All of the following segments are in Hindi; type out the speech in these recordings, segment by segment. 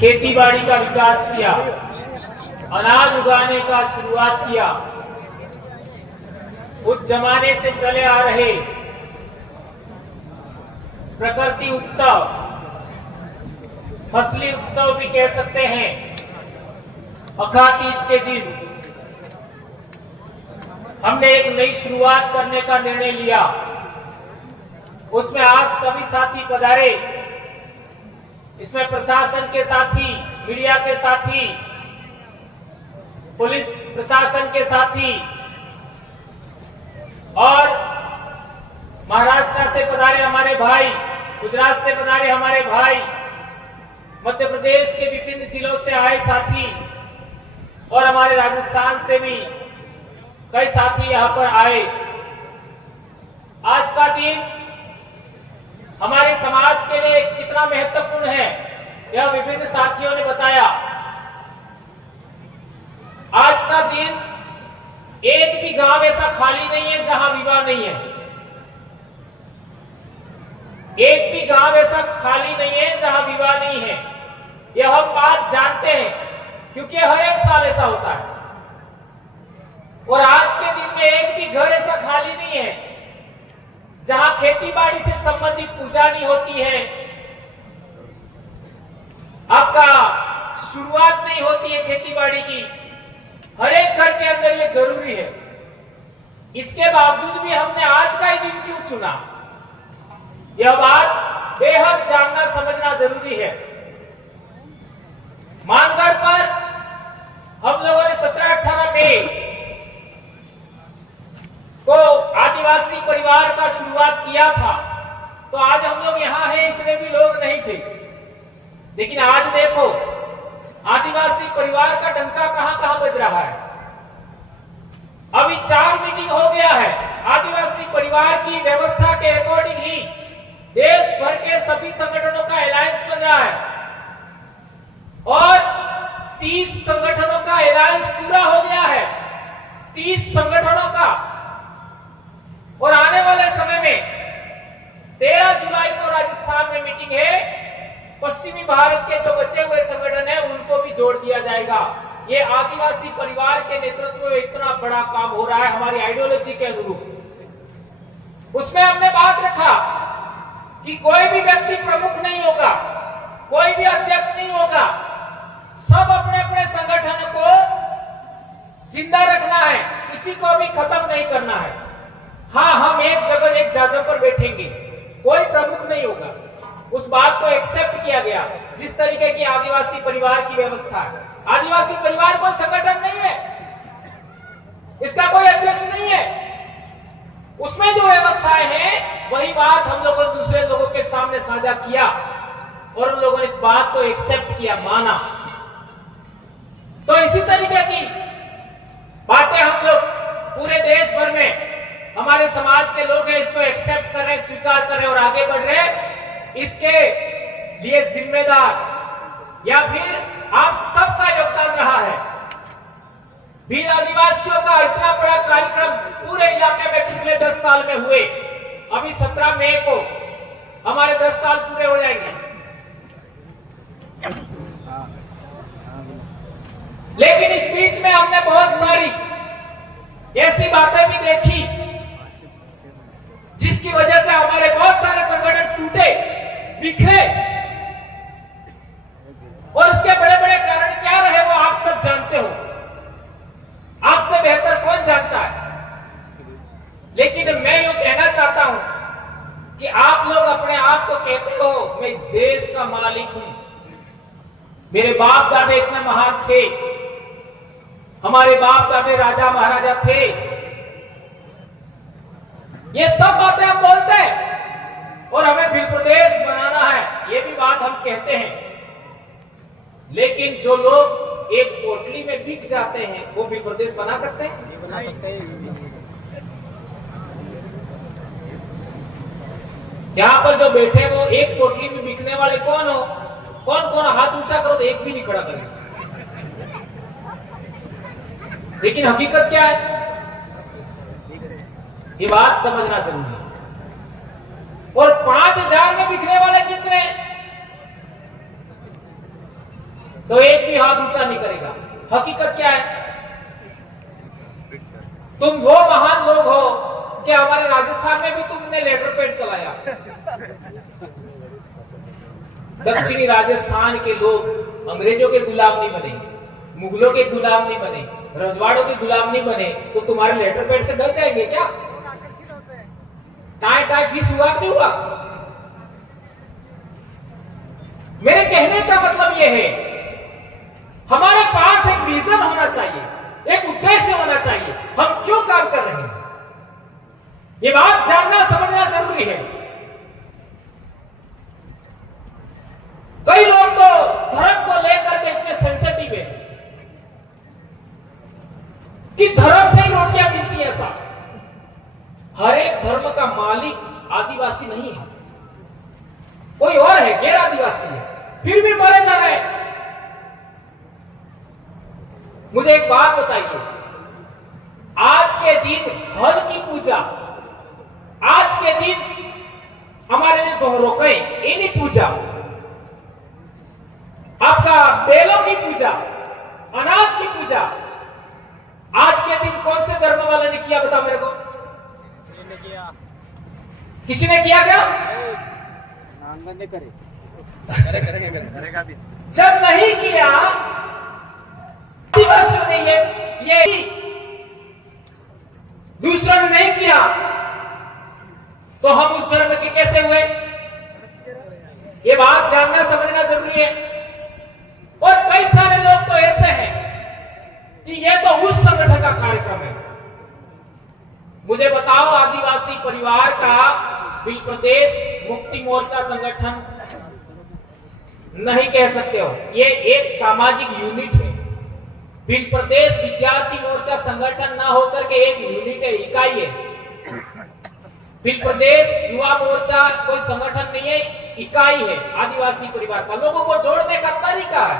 खेतीबाड़ी का विकास किया, अनाज उगाने का शुरुआत किया। उस जमाने से चले आ रहे प्रकृति उत्सव, फसली उत्सव भी कह सकते हैं, अखाड़ तीज के दिन हमने एक नई शुरुआत करने का निर्णय लिया। उसमें आप सभी साथी पधारे, इसमें प्रशासन के साथी, मीडिया के साथी, पुलिस प्रशासन के साथी और महाराष्ट्र से पधारे हमारे भाई, गुजरात से पधारे हमारे भाई, मध्य प्रदेश के विभिन्न जिलों से आए साथी और हमारे राजस्थान से भी कई साथी यहां पर आए। आज का दिन हमारे समाज के लिए कितना महत्वपूर्ण है, यह विभिन्न साथियों ने बताया। आज का दिन एक भी गांव ऐसा खाली नहीं है जहां विवाह नहीं है। एक भी गांव ऐसा खाली नहीं है जहां विवाह नहीं है। यह हम बात जानते हैं क्योंकि हर एक साल ऐसा होता है। और आज के दिन में एक भी घर ऐसा खाली नहीं है जहां खेती-बाड़ी से संबंधित पूजा नहीं होती है, आपका शुरुआत नहीं होती है खेती-बाड़ी की। हर एक घर के अंदर यह जरूरी है। इसके बावजूद भी हमने आज का ही दिन क्यों चुना, यह बात बेहद जानना समझना जरूरी है। मानगढ़ पर हम लोगों ने 17-18 मई को आदिवासी परिवार का शुरुआत किया था, तो आज हम लोग यहाँ हैं, इतने भी लोग नहीं थे। लेकिन आज देखो आदिवासी परिवार का डंका कहां कहां बज रहा है। अभी 4 मीटिंग हो गया है। आदिवासी परिवार की व्यवस्था के अकॉर्डिंग ही देश भर के सभी संगठनों का अलायंस बन रहा है और 30 संगठनों का अलायंस पूरा हो गया है, 30 संगठनों का। और आने वाले समय में 13 जुलाई को राजस्थान में मीटिंग है। पश्चिमी भारत के जो बचे हुए संगठन है उनको भी जोड़ दिया जाएगा। ये आदिवासी परिवार के नेतृत्व में इतना बड़ा काम हो रहा है हमारी आइडियोलॉजी के अनुरूप। उसमें हमने बात रखा कि कोई भी व्यक्ति प्रमुख नहीं होगा, कोई भी अध्यक्ष नहीं होगा, सब अपने अपने संगठन को जिंदा रखना है, किसी को भी खत्म नहीं करना है। हाँ, हम एक जगह एक जाजा पर बैठेंगे, कोई प्रमुख नहीं होगा। उस बात को एक्सेप्ट किया गया। जिस तरीके की आदिवासी परिवार की व्यवस्था है, आदिवासी परिवार कोई संगठन नहीं है, इसका कोई अध्यक्ष नहीं है, उसमें जो व्यवस्थाएं हैं वही बात हम लोगों ने दूसरे लोगों के सामने साझा किया और उन लोगों ने इस बात को एक्सेप्ट किया, माना। तो इसी तरीके की बातें हम लोग पूरे देश भर में हमारे समाज के लोग हैं इसको एक्सेप्ट कर रहे, स्वीकार कर रहे और आगे बढ़ रहे। इसके लिए जिम्मेदार या फिर आप सबका योगदान रहा है। भील आदिवासियों का इतना बड़ा कार्यक्रम पूरे इलाके में पिछले 10 साल में हुए। अभी 17 मई को हमारे 10 साल पूरे हो जाएंगे। लेकिन इस बीच में हमने बहुत सारी ऐसी बातें भी देखी जिसकी वजह से हमारे बहुत सारे संगठन टूटे, बिखरे। और उसके बड़े बड़े कारण क्या रहे वो आप सब जानते हो, आपसे बेहतर कौन जानता है। लेकिन मैं यूं कहना चाहता हूं कि आप लोग अपने आप को कहते हो मैं इस देश का मालिक हूं, मेरे बाप दादे इतने महान थे, हमारे बाप दादे राजा महाराजा थे। ये सब बातें हम बोलते हैं और हमें भील प्रदेश बनाना है, ये भी बात हम कहते हैं। लेकिन जो लोग एक पोटली में बिक जाते हैं वो भील प्रदेश बना सकते हैं? नहीं बना सकते। यहाँ पर जो बैठे वो एक पोटली में बिकने वाले कौन हो? कौन कौन हाथ ऊंचा करो तो एक भी नहीं खड़ा करेगा। लेकिन हकीकत क्या है, ये बात समझना जरूरी है। और 5000 में बिकने वाले कितने? तो एक भी हाथ ऊंचा नहीं करेगा। हकीकत क्या है? तुम वो महान लोग हो कि हमारे राजस्थान में भी तुमने लेटर पेड चलाया। दक्षिणी राजस्थान के लोग अंग्रेजों के गुलाम नहीं बने, मुगलों के गुलाम नहीं बने, रजवाड़ों के गुलाम नहीं बने, तो तुम्हारे लेटर पेड से डर जाएंगे क्या? टाई टाई फीस हुआ नहीं हुआ? मेरे कहने का मतलब यह है, हमारे पास एक विजन होना चाहिए, एक उद्देश्य होना चाहिए, हम क्यों काम कर रहे हैं, ये बात जानना समझना जरूरी है। कई लोग तो धर्म को लेकर के इतने सेंसिटिव है कि धर्म से ही रोटियां मिलती है। ऐसा हर एक धर्म का मालिक आदिवासी नहीं है, कोई और है, गैर आदिवासी है, फिर भी मरे जा रहे हैं। मुझे एक बात बताइए, आज के दिन हल की पूजा, आज के दिन हमारे लिए दोहरोकई इन्हीं पूजा, आपका बेलों की पूजा, अनाज की पूजा, आज के दिन कौन से धर्म वाले ने किया? बता मेरे को। किसी ने किया क्या? करेगा भी। जब नहीं किया आदिवासियों ने ये दूसरों ने नहीं किया, तो हम उस धर्म के कैसे हुए? ये बात जानना समझना जरूरी है। और कई सारे लोग तो ऐसे हैं कि ये तो उस संगठन का कार्यक्रम है। मुझे बताओ, आदिवासी परिवार का बिल प्रदेश मुक्ति मोर्चा संगठन नहीं कह सकते हो, ये एक सामाजिक यूनिट है। बिल प्रदेश विद्यार्थी मोर्चा संगठन ना होकर के एक यूनिट है, इकाई है। बिल प्रदेश युवा मोर्चा कोई संगठन नहीं है, इकाई है आदिवासी परिवार का, लोगों को जोड़ने का तरीका है।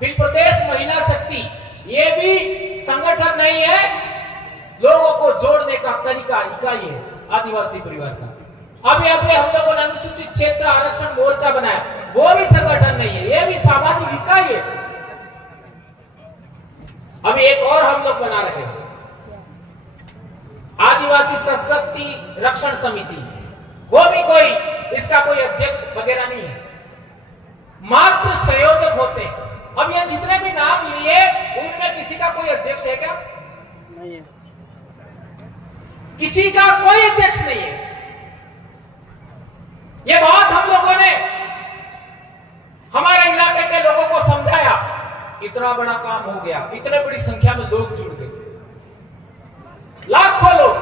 बिल प्रदेश महिला शक्ति ये भी संगठन नहीं है, लोगों को जोड़ने का तरीका, इकाई है आदिवासी परिवार का। अभी हम लोगों ने अनुसूचित क्षेत्र आरक्षण मोर्चा बनाया, वो भी संगठन नहीं है, ये भी सामाजिक इकाई है। अभी एक और हम लोग बना रहे हैं, आदिवासी संस्कृति रक्षण समिति, वो भी कोई इसका कोई अध्यक्ष वगैरह नहीं है, मात्र संयोजक होते हैं। अब ये जितने भी नाम लिए उनमें किसी का कोई अध्यक्ष है क्या? नहीं है, किसी का कोई अध्यक्ष नहीं है। ये बात हम लोगों ने हमारे इलाके के लोगों को समझाया, इतना बड़ा काम हो गया, इतने बड़ी संख्या में लोग जुड़ गए, लाखों लोग।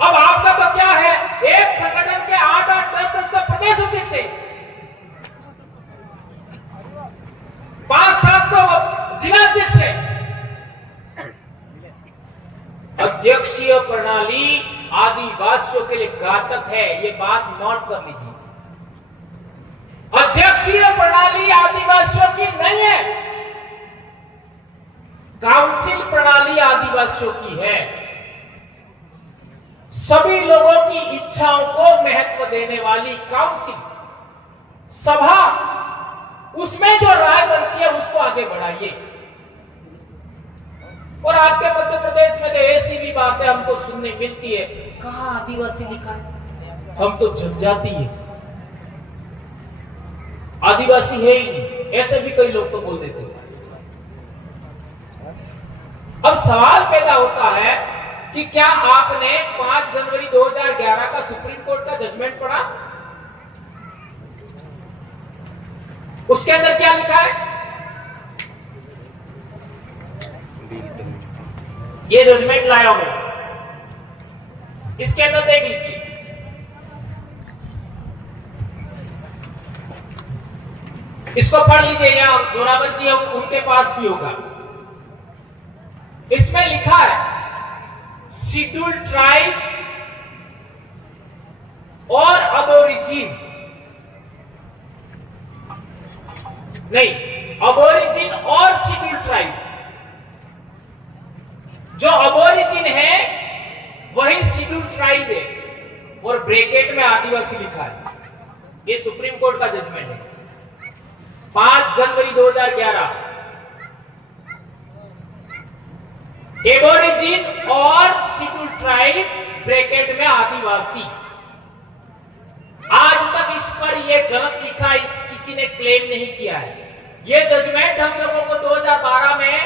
अब आपका तो क्या है, एक संगठन के 8-8, 10-10 प्रदेश अध्यक्ष है, 5-7 तो जिला अध्यक्ष है। अध्यक्षीय प्रणाली आदिवासियों के लिए घातक है, ये बात नोट कर लीजिए। अध्यक्षीय प्रणाली आदिवासियों की नहीं है, काउंसिल प्रणाली आदिवासियों की है। सभी लोगों की इच्छाओं को महत्व देने वाली काउंसिल, सभा, उसमें जो राय बनती है उसको आगे बढ़ाइए। और आपके मध्य प्रदेश में तो ऐसी भी बातें हमको सुनने मिलती है, कहां आदिवासी लिखा है, हम तो जनजाति है, आदिवासी है ही नहीं, ऐसे भी कई लोग तो बोल देते हैं। अब सवाल पैदा होता है कि क्या आपने 5 जनवरी 2011 का सुप्रीम कोर्ट का जजमेंट पढ़ा? उसके अंदर क्या लिखा है? ये जजमेंट लाया हूं मैं, इसके अंदर देख लीजिए, इसको पढ़ लीजिए, या जोरावर जी उनके पास भी होगा। इसमें लिखा है, शेड्यूल्ड ट्राइब और अबोरिजिन, नहीं, अबोरिजिन और शेड्यूल्ड ट्राइब। जो अबोरिजिन है वही शेड्यूल्ड ट्राइब है, और ब्रैकेट में आदिवासी लिखा है। ये सुप्रीम कोर्ट का जजमेंट है। 5 जनवरी 2011 एबोरिजिन और शेड्यूल ट्राइब ब्रैकेट में आदिवासी। आज तक इस पर यह गलत लिखा है, किसी ने क्लेम नहीं किया है। यह जजमेंट हम लोगों को 2012 में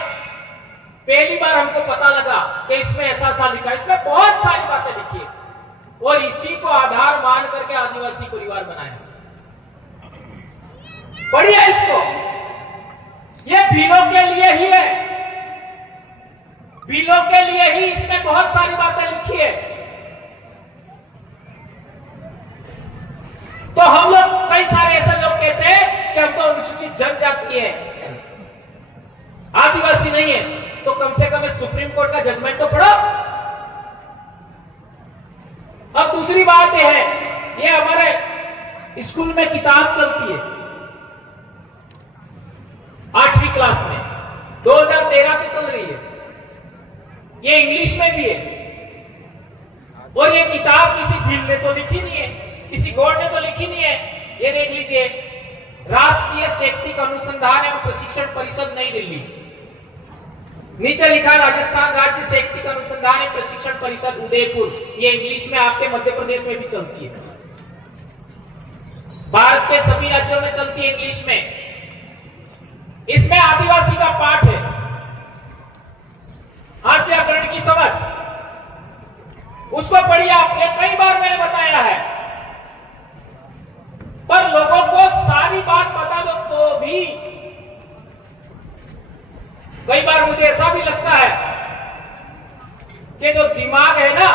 पहली बार हमको पता लगा कि इसमें ऐसा सा लिखा है। इसमें बहुत सारी बातें लिखी है और इसी को आधार मान करके आदिवासी परिवार बनाया। पढ़िए इसको, यह भीलों के लिए ही है, भीलों के लिए ही इसमें बहुत सारी बातें लिखी है। तो हम लोग, कई सारे ऐसे लोग कहते हैं कि हम तो अनुसूचित जनजाति है, आदिवासी नहीं है। तो कम से कम सुप्रीम कोर्ट का जजमेंट तो पढ़ो। अब दूसरी बात यह है, ये हमारे स्कूल में किताब चलती है 8वीं क्लास में, 2013 से चल रही है। ये इंग्लिश में भी है और ये किताब किसी भील ने तो लिखी नहीं है, किसी गौड़ ने तो लिखी नहीं है। ये देख लीजिए, राष्ट्रीय शैक्षिक अनुसंधान एवं प्रशिक्षण परिषद नई दिल्ली, नीचे लिखा है राजस्थान राज्य शैक्षिक अनुसंधान एवं प्रशिक्षण परिषद उदयपुर। ये इंग्लिश में आपके मध्य प्रदेश में भी चलती है, भारत के सभी राज्यों में चलती है इंग्लिश में। इसमें आदिवासी का पाठ है, हास्याकरण की समझ, उसको पढ़िए आप। ये कई बार मैंने बताया है, पर लोगों को सारी बात बता दो तो भी कई बार मुझे ऐसा भी लगता है कि जो दिमाग है ना,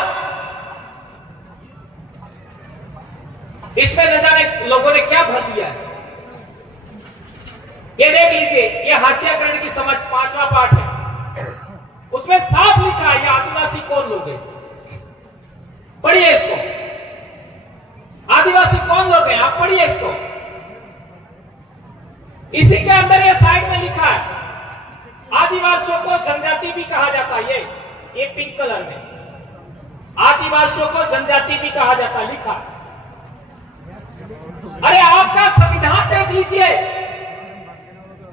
इसमें न जाने लोगों ने क्या भर दिया है। ये देख लीजिए, ये हास्याकरण की समझ 5वां पाठ है, उसमें साफ लिखा है ये आदिवासी कौन लोग हैं। पढ़िए इसको, आदिवासी कौन लोग हैं, आप पढ़िए इसको। इसी के अंदर ये साइड में लिखा है, आदिवासियों को जनजाति भी कहा जाता है। ये पिंक कलर में आदिवासियों को जनजाति भी कहा जाता है, लिखा। अरे आपका संविधान देख लीजिए,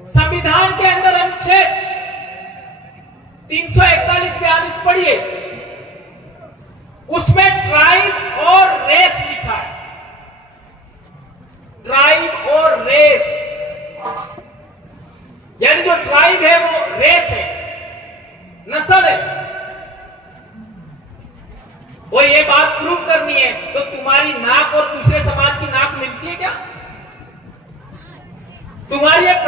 संविधान के अंदर अनुच्छेद 341-42 पढ़िए, उसमें ट्राइब और रेस लिखा है। ट्राइब और रेस, यानी जो ट्राइब है वो रेस है, नस्ल है। और ये बात प्रूव करनी है तो तुम्हारी नाक और दूसरे समाज की नाक मिलती है क्या? तुम्हारी एक